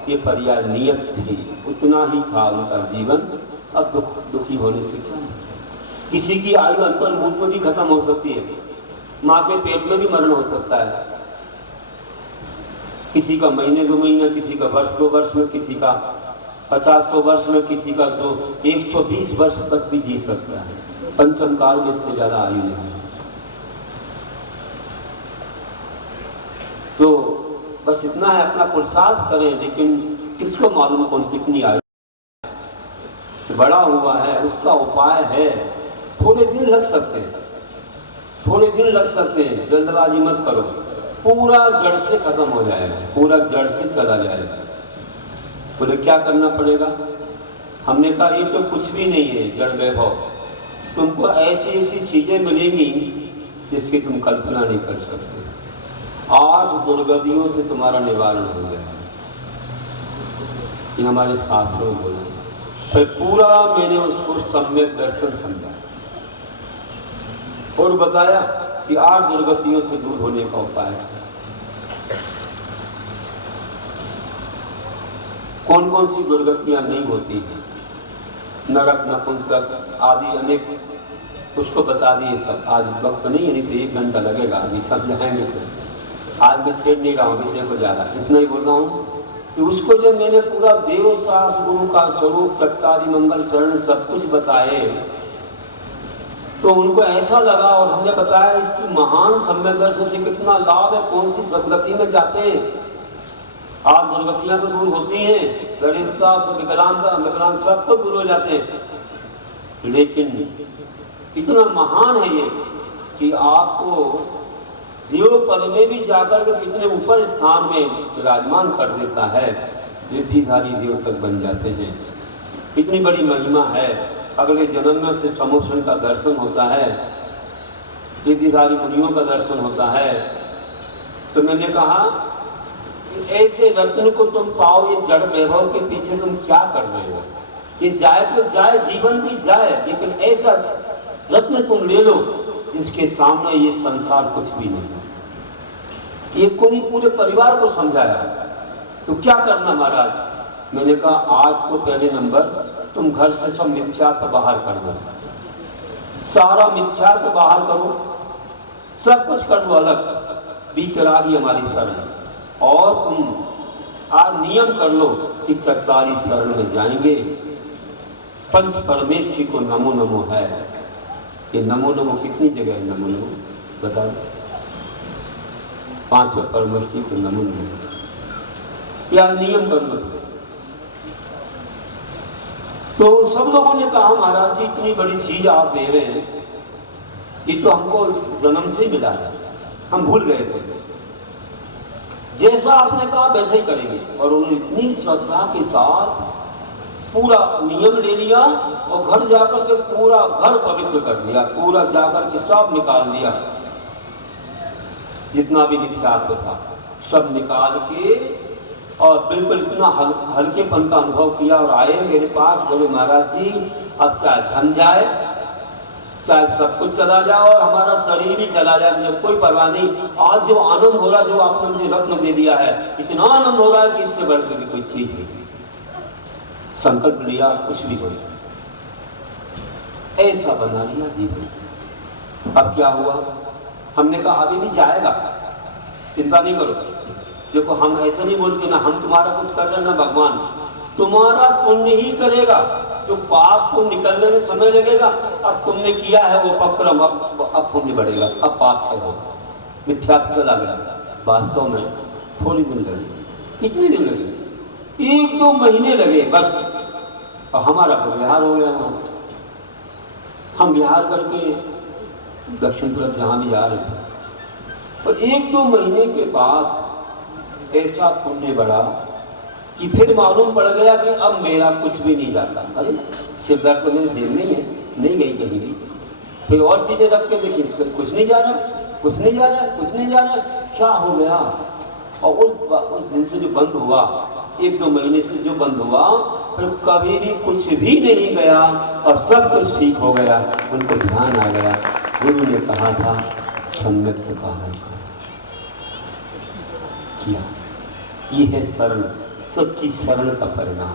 ये पर्याय नियत थी, उतना ही था उनका जीवन। अब दुखी होने से क्या। किसी की आयु अंतर्मुख में भी खत्म हो सकती है, माँ के पेट में भी मरण हो सकता है। किसी का महीने 2 महीने, किसी का वर्ष 2 वर्ष में, किसी का 50-100 वर्ष में, किसी का तो 120 वर्ष तक भी जी सकता है। पंचम काल में इससे ज्यादा आयु नहीं है। तो बस इतना है, अपना पुरुषार्थ करें, लेकिन किसको मालूम कौन कितनी आयु बड़ा हुआ है। उसका उपाय है, थोड़े दिन लग सकते हैं, थोड़े दिन लग सकते हैं, जल्दबाजी मत करो। पूरा जड़ से खत्म हो जाएगा, पूरा जड़ से चला जाएगा। बोले क्या करना पड़ेगा? हमने कहा ये तो कुछ भी नहीं है जड़ वैभव, तुमको ऐसी ऐसी चीजें मिलेंगी जिसकी तुम कल्पना नहीं कर सकते। 8 दुर्गतियों से तुम्हारा निवारण हो गया, ये हमारे शास्त्रों में बोला। फिर पूरा मैंने उसको सम्यक दर्शन समझा और बताया कि 8 दुर्गतियों से दूर होने का उपाय है। कौन कौन सी दुर्गतियां नहीं होती हैं, नरक नपुंसक आदि अनेक उसको बता दिए सब। आज वक्त नहीं है, नहीं तो 1 घंटा लगेगा, अभी सब जाएंगे। तो आज मैं छेड़ नहीं रहा हूँ विषय को ज़्यादा, इतना ही बोल रहा हूँ कि उसको जब मैंने पूरा देव शास्त्र गुरु का स्वरूप सत्तादि मंगल शरण सब कुछ बताए तो उनको ऐसा लगा, और हमने बताया इस महान सम्यक दर्शन से कितना लाभ है, कौन सी सदगति में जाते हैं। आप दुर्गतियां तो दूर होती हैं, दरिद्रता सब विकलांग सब तो दूर हो जाते हैं, लेकिन इतना महान है ये कि आपको देव पद में भी जाकर के कितने ऊपर स्थान में विराजमान कर देता है, रिद्धिधारी देव तक बन जाते हैं। इतनी बड़ी महिमा है। अगले जन्म में से समुद्र का दर्शन होता है, रिद्धिधारी मुनियों का दर्शन होता है। तो मैंने कहा ऐसे रत्न को तुम पाओ, ये जड़ वैभव के पीछे तुम क्या कर रहे हो? ये जाए तो जाए, जीवन भी जाए, लेकिन ऐसा रत्न तुम ले लो जिसके सामने ये संसार कुछ भी नहीं है। ये कोई पूरे परिवार को समझाया। तो क्या करना महाराज? मैंने कहा आज तो पहले नंबर तुम घर से सब मिथ्यात्व बाहर कर दो, सारा मिथ्यात्व बाहर करो, सब कुछ कर दो अलग, बीतरागी हमारी शरण। और तुम आज नियम कर लो कि चरतारी शरण में जाएंगे। पंच परमेश्वरी को नमो नमो है। ये नमो नमो कितनी जगह है? नमो नमो बताओ। 5 परमेश्वरी को नमो नमो या नियम कर लो। तो सब लोगों ने कहा महाराज जी इतनी बड़ी चीज आप दे रहे हैं, ये तो हमको जन्म से मिला है, हम भूल गए थे। जैसा आपने कहा वैसे ही करेंगे। और उन्होंने इतनी श्रद्धा के साथ पूरा नियम ले लिया और घर जाकर के पूरा घर पवित्र कर दिया, पूरा जाकर के सब निकाल दिया, जितना भी मिथ्यात्व था सब निकाल के, और बिल्कुल इतना हल्केपन का अनुभव किया। और आए मेरे पास, बोले महाराज जी अब चाहे धन जाए, चाहे सब कुछ चला जाए और हमारा शरीर भी चला जाए, मुझे कोई परवाह नहीं। आज जो आनंद हो रहा है, जो आपने मुझे रत्न दे दिया है, इतना आनंद हो रहा है कि इससे बढ़कर की कोई चीज नहीं। संकल्प लिया कुछ भी हो, ऐसा बना लिया जीवन। अब क्या हुआ? हमने कहा अभी भी जाएगा, चिंता नहीं करो। देखो हम ऐसा नहीं बोलते ना हम तुम्हारा कुछ कर रहे हैं ना भगवान, तुम्हारा पुण्य ही करेगा। जो पाप को निकलने में समय लगेगा, अब तुमने किया है वो उपक्रम, अब पुण्य बढ़ेगा, अब पाप से होगा। मिथ्यात्व चला गया। वास्तव में थोड़ी दिन लगे। कितने दिन लगे? 1-2 महीने लगे बस, और हमारा तो बिहार हो गया। वहां से हम बिहार करके दक्षिण तरफ जहाँ भी जा रहे थे, और 1-2 महीने के बाद ऐसा पुण्य बढ़ा कि फिर मालूम पड़ गया कि अब मेरा कुछ भी नहीं जाता। अरे सिरदर्द तो मेरे जेब में ही है, नहीं गई कहीं भी। फिर और चीजें रख के देखी, कुछ नहीं जा रहा, कुछ नहीं जा रहा, कुछ नहीं जा रहा, क्या हो गया? और उस दिन से जो बंद हुआ, 1-2 महीने से जो बंद हुआ, फिर कभी भी कुछ भी नहीं गया और सब कुछ ठीक हो गया। उनको ध्यान आ गया, गुरु ने कहा था सम्यक पालन किया। ये है शरण, सच्ची शरण का परिणाम।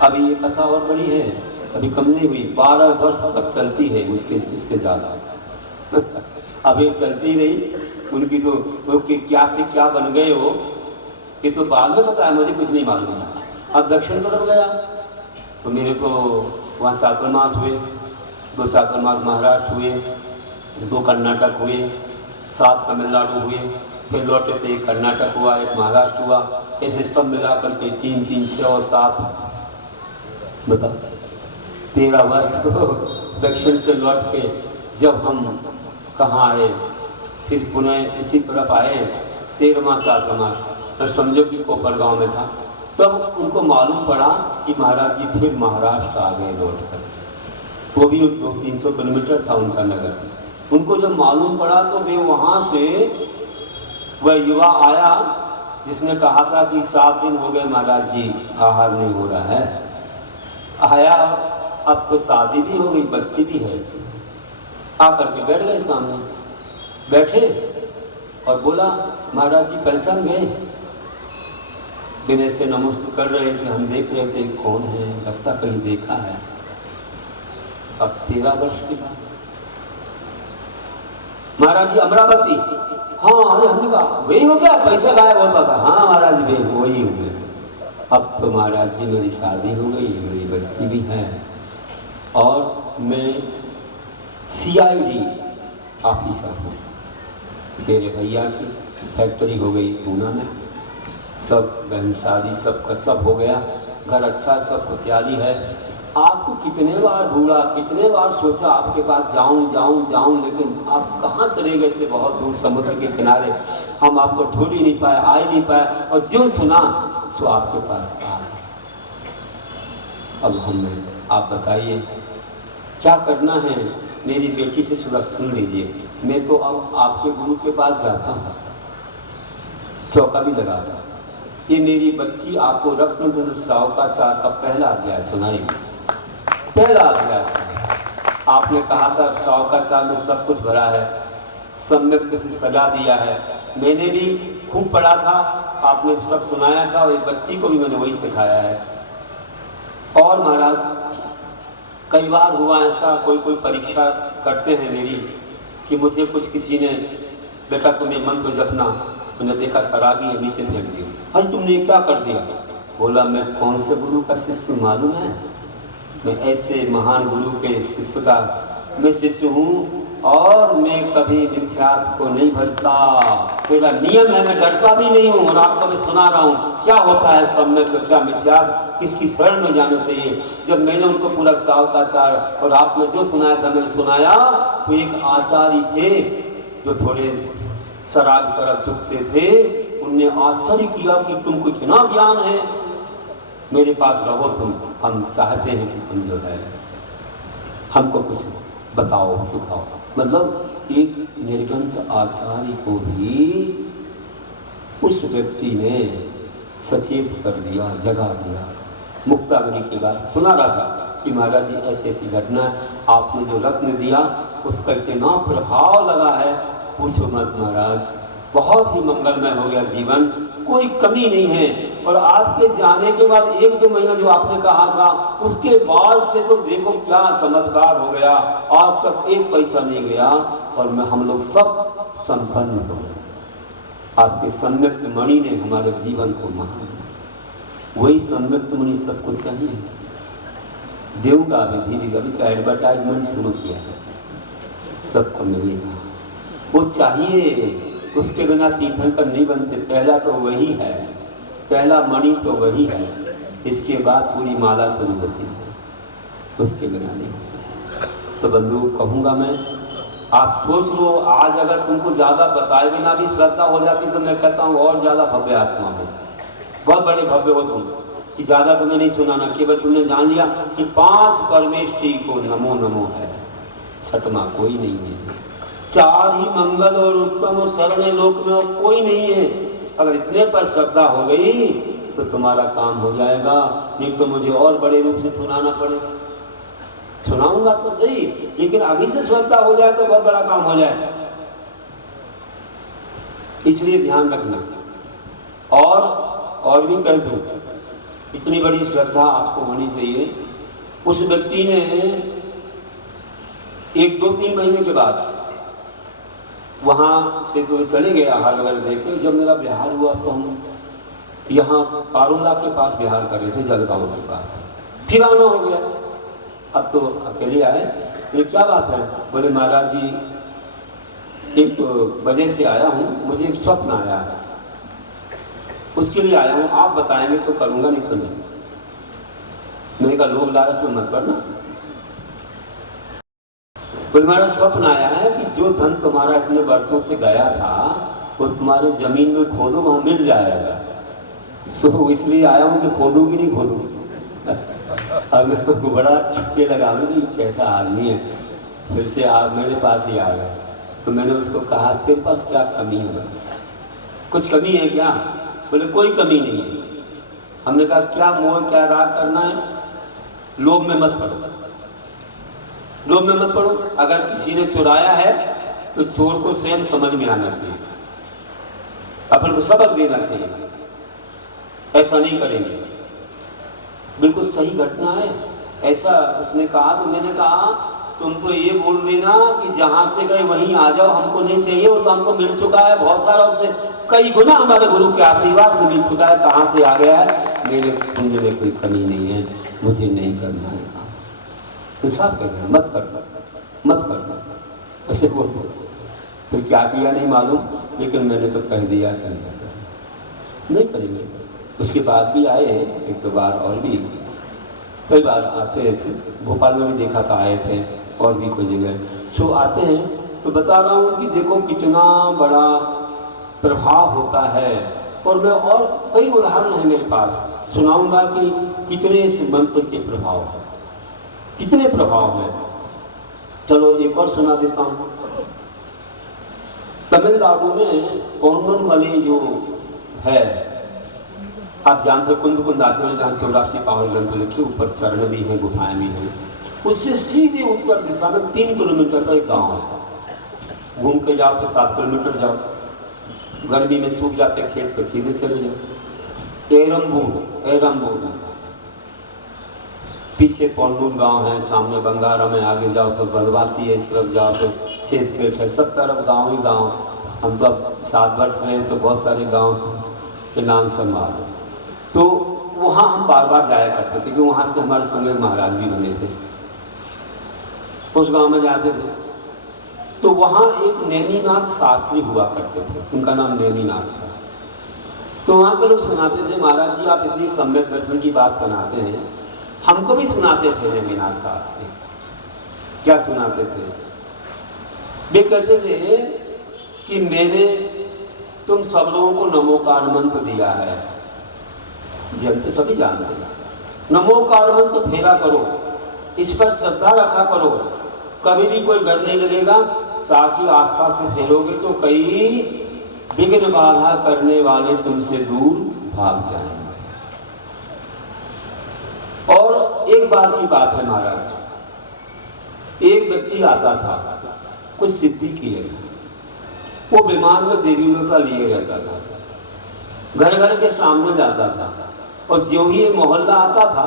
अभी ये कथा और बड़ी है, अभी कम नहीं हुई, 12 वर्ष तक चलती है, उसके इससे ज्यादा अब ये चलती रही। उनकी तो वो क्या से क्या बन गए हो, ये तो बाद में पता है, मुझे कुछ नहीं मालूम था। अब दक्षिण तरफ गया तो मेरे को वहाँ चातुर्मास हुए, 2 चातुर्मास महाराष्ट्र हुए, 2 कर्नाटक हुए, 7 तमिलनाडु हुए, फिर लौटे थे, एक कर्नाटक हुआ, एक महाराष्ट्र हुआ, ऐसे सब मिलाकर के 3, 3, 6 और 7 बताओ 13 वर्ष। दक्षिण से लौट के जब हम कहाँ आए, फिर पुनः इसी तरफ आए, 13वां चातुर्मास, और समझो कि कोपरगांव में था। तब उनको मालूम पड़ा कि महाराज जी फिर महाराष्ट्र आ गए लौट कर। वो भी 200-300 किलोमीटर था उनका नगर। उनको जब मालूम पड़ा तो वे वहाँ से वह युवा आया जिसने कहा था कि 7 दिन हो गए महाराज जी आहार नहीं हो रहा है। आया, अब तो शादी भी हो गई, बच्ची भी है, आकर के बैठ गए सामने, बैठे और बोला महाराज जी पहचान गए? विनय से नमस्ते कर रहे थे, हम देख रहे थे कौन है, लगता कहीं देखा है। अब 13 वर्ष के बाद महाराज जी अमरावती, हाँ। अरे हमने कहा वही हो गया, पैसा गायब होता था। हाँ महाराज जी वही हो गया। अब तो महाराज जी मेरी शादी हो गई, मेरी बच्ची भी है और मैं CID ऑफिसर हूँ। मेरे भैया की फैक्ट्री हो गई पूना में, सब बहन शादी सबका सब हो गया, घर अच्छा, सब खुशहाली है। आपको कितने बार ढूंढा, कितने बार सोचा आपके पास जाऊं, लेकिन आप कहाँ चले गए थे? बहुत दूर समुद्र के किनारे, हम आपको ढूंढ ही नहीं पाए, आ ही नहीं पाए, और जो सुना सो आपके पास आ। अब हमें आप बताइए क्या करना है? मेरी बेटी से सुधा सुन लीजिए, मैं तो अब आपके गुरु के पास जाता हूँ, चौका भी लगाता। ये मेरी बच्ची आपको रत्न सावकाचार का पहला अध्याय सुनाएगी। पहला अध्याय आपने कहा था सावकाचार में सब कुछ भरा है, सम्यक से सजा दिया है। मैंने भी खूब पढ़ा था, आपने सब सुनाया था, और बच्ची को भी मैंने वही सिखाया है। और महाराज कई बार हुआ ऐसा, कोई परीक्षा करते हैं मेरी कि मुझे कुछ किसी ने, बेटा तुम्हें मंत्र जपना, मैंने देखा शराबी है, नीचे फेंक दिया। अरे तुमने क्या कर दिया? बोला मैं कौन से गुरु का शिष्य मालूम है? मैं ऐसे महान गुरु के शिष्य का मैं शिष्य हूँ, और मैं कभी मिथ्यात्व को नहीं भजता। मेरा नियम है, मैं डरता भी नहीं हूँ। और आपको मैं सुना रहा हूँ क्या होता है सम्यक, क्या मिथ्यात्व, किसकी शरण में जाना चाहिए। जब मैंने उनको पूरा सावकाचार और आपने जो सुनाया था मैंने सुनाया, तो एक आचार्य थे जो थोड़े शराब की तरफ झुकते थे, उनने आश्चर्य किया कि तुमको इतना ज्ञान है, मेरे पास रहो तुम, हम चाहते हैं कि तुम जो है हमको कुछ बताओ, सिखाओ। मतलब एक निर्गंत आचार्य को भी उस व्यक्ति ने सचेत कर दिया, जगा दिया। मुक्ताग्नि की बात सुना रहा था कि महाराज जी ऐसी ऐसी घटना, आपने जो रत्न दिया उसका इतना प्रभाव लगा है, पूछो मत महाराज। बहुत ही मंगलमय हो गया जीवन, कोई कमी नहीं है। और आपके जाने के बाद 1-2 महीना जो आपने कहा था, उसके बाद से तो देखो क्या चमत्कार हो गया। आज तक 1 पैसा नहीं गया, और हम लोग सब संपन्न हो गए। आपके सम्यक्त मणि ने हमारे जीवन को महान, वही सम्यक्त मणि सबको चाहिए। देऊंगा अभी धीरे, अभी तो एडवर्टाइजमेंट शुरू किया है, सबको मिलेगा, वो चाहिए। उसके बिना तीर्थंकर नहीं बनते। पहला तो वही है, पहला मणि तो वही है, इसके बाद पूरी माला शुरू होती है, उसके बिना नहीं। तो बंधु कहूँगा मैं, आप सोच लो, आज अगर तुमको ज़्यादा बताए बिना भी श्रद्धा हो जाती तो मैं कहता हूँ और ज़्यादा भव्य आत्मा हो, बहुत बड़े भव्य हो तुम, कि ज़्यादा तुम्हें नहीं सुनाना, केवल तुमने जान लिया कि 5 परमेष्ठी को नमो नमो है, छठमा कोई नहीं है। 4 ही मंगल और उत्तम और शरण लोक में और कोई नहीं है। अगर इतने पर श्रद्धा हो गई तो तुम्हारा काम हो जाएगा, नहीं तो मुझे और बड़े रूप से सुनाना पड़ेगा। सुनाऊंगा तो सही, लेकिन अभी से श्रद्धा हो जाए तो बहुत बड़ा काम हो जाए। इसलिए ध्यान रखना। और भी कह दूं, इतनी बड़ी श्रद्धा आपको होनी चाहिए। उस व्यक्ति ने 1-2-3 महीने के बाद वहाँ से तो चले गए आहार वगैरह देखे। जब मेरा बिहार हुआ तो हम यहाँ पारुला के पास बिहार कर रहे थे, जलगांव के पास, फिर आना हो गया। अब तो अकेले आए, ये क्या बात है? बोले महाराज जी 1 बजे से आया हूँ, मुझे एक स्वप्न आया है, उसके लिए आया हूँ, आप बताएंगे तो करूँगा, नहीं तो नहीं। मैंने कहा लोग लालच में मत पड़ना। बोले हमारा स्वप्न आया है कि जो धन तुम्हारा इतने वर्षों से गया था वो तुम्हारे जमीन में खोदो, वहां मिल जाएगा। सो इसलिए आया हूं कि खोदूंगी नहीं खोदूंगी। अब मेरे को बड़ा ये लगा कि कैसा आदमी है। फिर से आप मेरे पास ही आ गए। तो मैंने उसको कहा तेरे पास क्या कमी है, कुछ कमी है क्या? बोले कोई कमी नहीं है। हमने कहा क्या मोह क्या राग करना है? लोभ में मत पड़ो, लोभ में मत पड़ो। अगर किसी ने चुराया है तो चोर को स्वयं समझ में आना चाहिए, अपन को सबक देना चाहिए, ऐसा नहीं करेंगे। बिल्कुल सही घटना है, ऐसा उसने कहा। तो मैंने कहा तुम तो ये बोल देना कि जहां से गए वहीं आ जाओ, हमको नहीं चाहिए, वो तो हमको मिल चुका है बहुत सारा, उससे कई गुना हमारे गुरु के आशीर्वाद से मिल चुका है। कहाँ से आ गया है? मेरे पुंज में कोई कमी नहीं है, मुझे नहीं करना है। तो साफ कहते हैं मत करना, मत करना, ऐसे बोलते। फिर क्या किया नहीं मालूम, लेकिन मैंने तो कह दिया नहीं करेंगे। उसके बाद भी आए एक दो बार, और भी कई बार आते हैं। ऐसे भोपाल में भी देखा था, आए थे, और भी कोई जगह सो आते हैं। तो बता रहा हूँ कि देखो कितना बड़ा प्रभाव होता है। और मैं और कई उदाहरण है मेरे पास, सुनाऊंगा कि कितने इस मंत्र के प्रभाव हैं, कितने प्रभाव हैं। चलो एक और सुना देता हूँ। तमिलनाडु में पौंडरमलई जो है, आप जानते कुंद कुंद आश्रम जहाँ 84 पावन ग्रंथ लिखे, ऊपर चरण भी है, गुफाएं भी हैं। उससे सीधे उत्तर दिशा में 3 किलोमीटर का एक गांव है। घूम के जाओ तो 7 किलोमीटर जाओ, गर्मी में सूख जाते खेत तो सीधे चले जाओ। एरम्बूर पीछे पौंडूर गांव है, सामने बंगारा में आगे जाओ तो बदवासी है, इस तरफ जाओ तो छेदपेट है, सब तरफ गांव ही गांव। हम तो अब 7 वर्ष रहे तो बहुत सारे गांव के नाम सब मालूम। तो वहाँ हम बार बार जाया करते थे, क्योंकि वहाँ से हमारे संगे महाराज भी बने थे, उस गांव में जाते थे। तो वहाँ एक नैनीनाथ शास्त्री हुआ करते थे, उनका नाम नैनीनाथ था। तो वहाँ के लोग सुनाते थे, महाराज जी आप इतनी सम्यक दर्शन की बात सुनाते हैं, हमको भी सुनाते थे नैनीनाथ शास्त्री। क्या सुनाते थे? वे कहते थे कि मैंने तुम सब लोगों को नमोकार मंत्र दिया है, जनते सभी जानते हैं। नमोकार मंत्र फेरा करो, इस पर श्रद्धा रखा करो, कभी भी कोई डर नहीं लगेगा। साथ ही आस्था से फेरोगे तो कई विघ्न बाधा करने वाले तुमसे दूर भाग जाएंगे। और एक बार की बात है महाराज, एक व्यक्ति आता था, कुछ सिद्धि किए था। वो विमान में देवी देवता लिए रहता था, घर घर के सामने जाता था। और जो ही ये मोहल्ला आता था,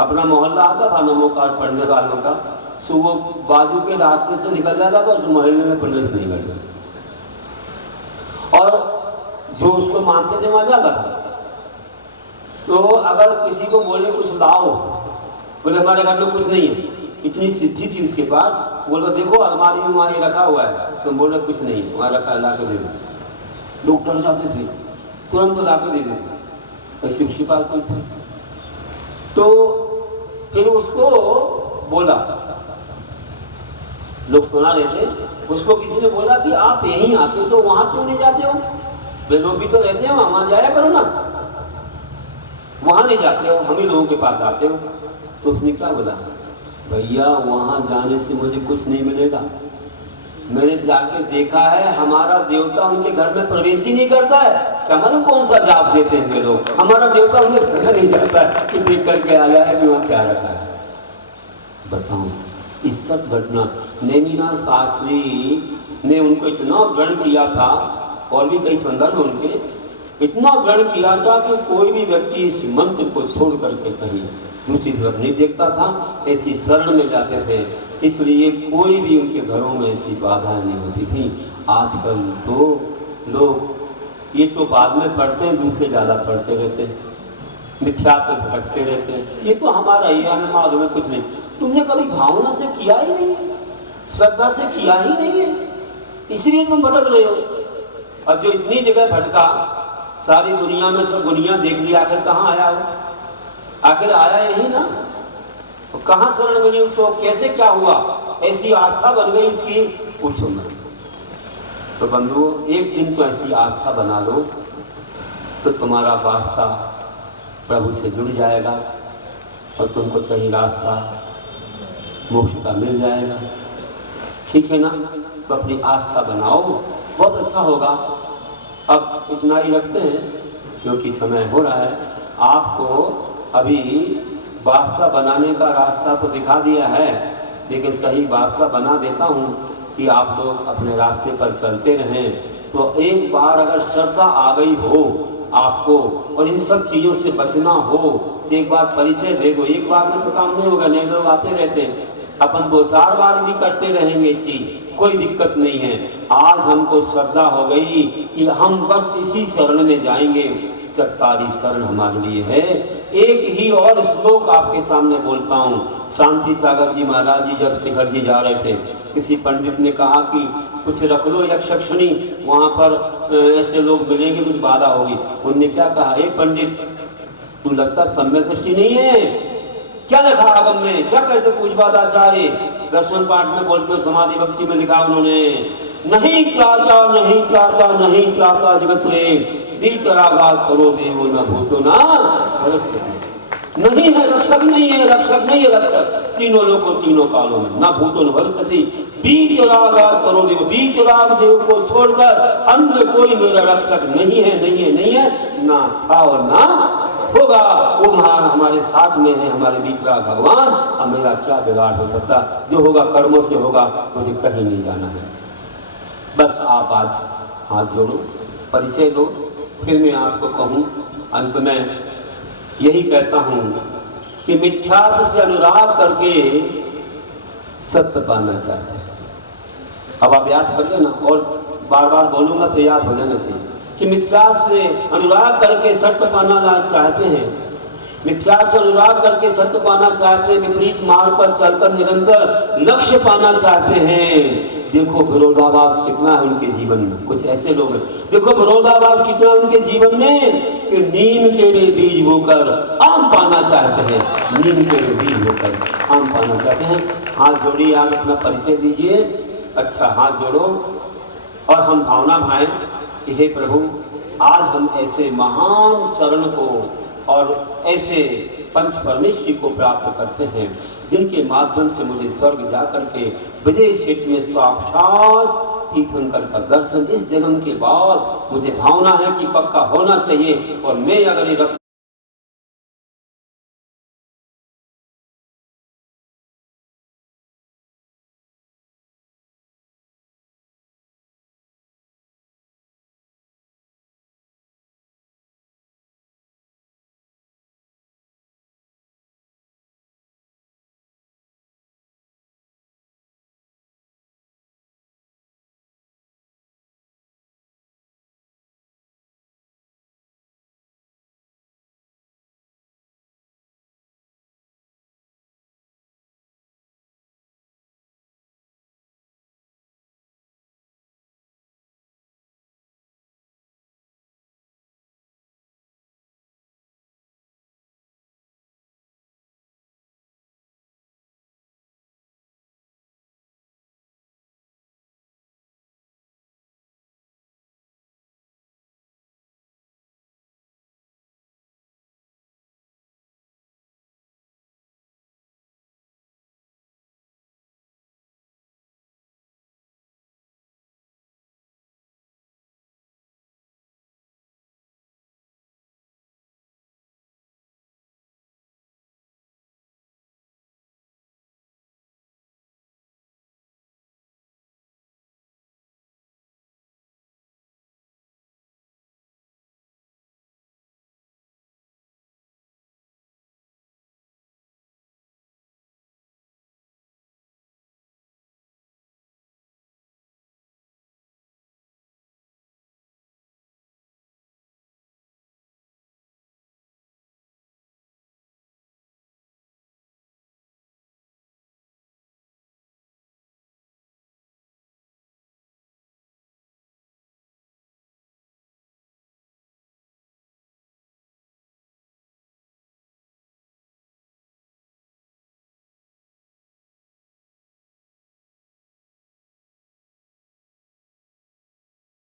अपना मोहल्ला आता था नमोकार पढ़ने वालों का, सो वो बाजू के रास्ते से निकल जाता था, उस मोहल्ले में प्रवेश नहीं करता। और जो उसको मानते थे वहां जाता था। तो अगर किसी को बोले कुछ लाओ, बोले हमारे घर में कुछ नहीं है, इतनी सिद्धि थी उसके पास, बोला देखो अलमारी में वहाँ ये रखा हुआ है, तो बोले कुछ नहीं है, वहाँ रखा है, ला के दे दो। लोग डर जाते थे, तुरंत ला के दे देते, ऐसे उसके पास कुछ था। तो फिर उसको बोला, लोग सुना रहे थे, उसको किसी ने बोला कि आप यहीं आते तो वहां क्यों नहीं जाते हो? वे लोग भी तो रहते हैं वहां जाया करो ना, वहां नहीं जाते हो, हम ही लोगों के पास आते हो। तो उसने क्या बोला, भैया वहां जाने से मुझे कुछ नहीं मिलेगा, मैंने जाके देखा है हमारा देवता उनके घर में प्रवेश ही नहीं करता है। क्या मालूम कौन सा जाप देते हैं वे लोग, हमारा देवता उनके घर में नहीं जाता है कि देख करके आ गया है कि वहाँ क्या रखा है। बताओ, इस सच घटना नैनीनाथ शास्त्री ने उनको इतना ग्रहण किया था, और भी कई संदर्भ उनके इतना ग्रहण किया था कि कोई भी व्यक्ति इस मंत्र को छोड़ करके कहीं दूसरी तरफ नहीं देखता था, ऐसी शरण में जाते थे। इसलिए कोई भी उनके घरों में ऐसी बाधाएं नहीं होती थी। आजकल तो लोग ये तो बाद में पढ़ते हैं, दूसरे ज़्यादा पढ़ते रहते हैं, मिथ्यात्व में भटकते रहते हैं। ये तो हमारा ही, हमें मालूम है कुछ नहीं। तुमने कभी भावना से किया ही नहीं है, श्रद्धा से किया ही नहीं है, इसलिए तुम भटक रहे हो। और जो इतनी जगह भटका, सारी दुनिया में सब दुनिया देख लिया, आखिर कहाँ आया हो? आखिर आया यही ना, तो कहाँ शरण मिली उसको, कैसे क्या हुआ, ऐसी आस्था बन गई इसकी, पूछो ना। तो बंधुओं, एक दिन तो ऐसी आस्था बना लो तो तुम्हारा वास्ता प्रभु से जुड़ जाएगा, और तुमको सही रास्ता मोक्ष का मिल जाएगा। ठीक है ना? तो अपनी आस्था बनाओ, बहुत अच्छा होगा। अब इतना ही रखते हैं क्योंकि समय हो रहा है। आपको अभी वास्ता बनाने का रास्ता तो दिखा दिया है, लेकिन सही वास्ता बना देता हूँ कि आप लोग अपने रास्ते पर चलते रहें। तो एक बार अगर श्रद्धा आ गई हो आपको और इन सब चीज़ों से बचना हो तो एक बार परिचय दे दो। एक बार में तो काम नहीं होगा, नहीं लोग आते रहते हैं, अपन 2-4 बार भी करते रहेंगे चीज़, कोई दिक्कत नहीं है। आज हमको श्रद्धा हो गई कि हम बस इसी शरण में जाएंगे। चत्कारी शरण हमारे लिए है। एक ही और श्लोक आपके सामने बोलता हूँ। शांति सागर जी महाराज जी जब शिखर जी जा रहे थे, किसी पंडित ने कहा कि कुछ रख लो यक्षिणी, वहाँ पर ऐसे लोग मिलेंगे, कुछ बाधा होगी। उनने क्या कहा, हे पंडित तू लगता सम्यक दृष्टि नहीं है, क्या लिखा आगम में, क्या कहते पूज्यपादाचार्य दर्शन पाठ में बोलते हो, समाधि भक्ति में लिखा उन्होंने, नहीं चाहता नहीं चाहता नहीं चाहता जगत रे दीतराघात करो देवो न भूतो ना नहीं है, रक्षक नहीं है, रक्षक नहीं है, रक्षक तीनों लोगों तीनों कालों में ना भूतो न भविष्यति बीच राग करो देव, बीच राग देव को छोड़कर अन्य कोई मेरा रक्षक नहीं है, नहीं है, नहीं है, ना था और ना होगा। वो हमारे साथ में है, हमारे बीच राग भगवान। अब मेरा क्या बिगाड़ हो सकता, जो होगा कर्मों से होगा, मुझे कहीं नहीं जाना है। बस आप आज हाथ जोड़ो, परिचय दो, फिर मैं आपको कहूँ अंत में यही कहता हूँ कि मिथ्यात्व से अनुराग करके सत्य पाना चाहते हैं। अब आप याद कर लेना और बार बार बोलूंगा तो याद हो जाना चाहिए कि मिथ्या से अनुराग करके सत्य पाना चाहते हैं, मिथ्या से अनुराग करके सत्य पाना चाहते हैं, विपरीत मार्ग पर चलकर निरंतर लक्ष्य पाना चाहते हैं। देखो विरोधाभास कितना है उनके जीवन में, कुछ ऐसे लोग हैं, देखो विरोधाभास कितना उनके जीवन में कि नीम के लिए बीज बोकर आम पाना चाहते हैं, नीम के लिए बीज बोकर आम पाना चाहते हैं। हाथ जोड़िए, आप अपना परिचय दीजिए। अच्छा, हाथ जोड़ो और हम भावना भाएं कि हे प्रभु, आज हम ऐसे महान शरण को और ऐसे पंच परमेश्वरी को प्राप्त करते हैं जिनके माध्यम से मुझे स्वर्ग जाकर के विदेश क्षेत्र में साक्षात तीर्थंकर का दर्शन इस जन्म के बाद मुझे भावना है कि पक्का होना चाहिए। और मैं अगर ये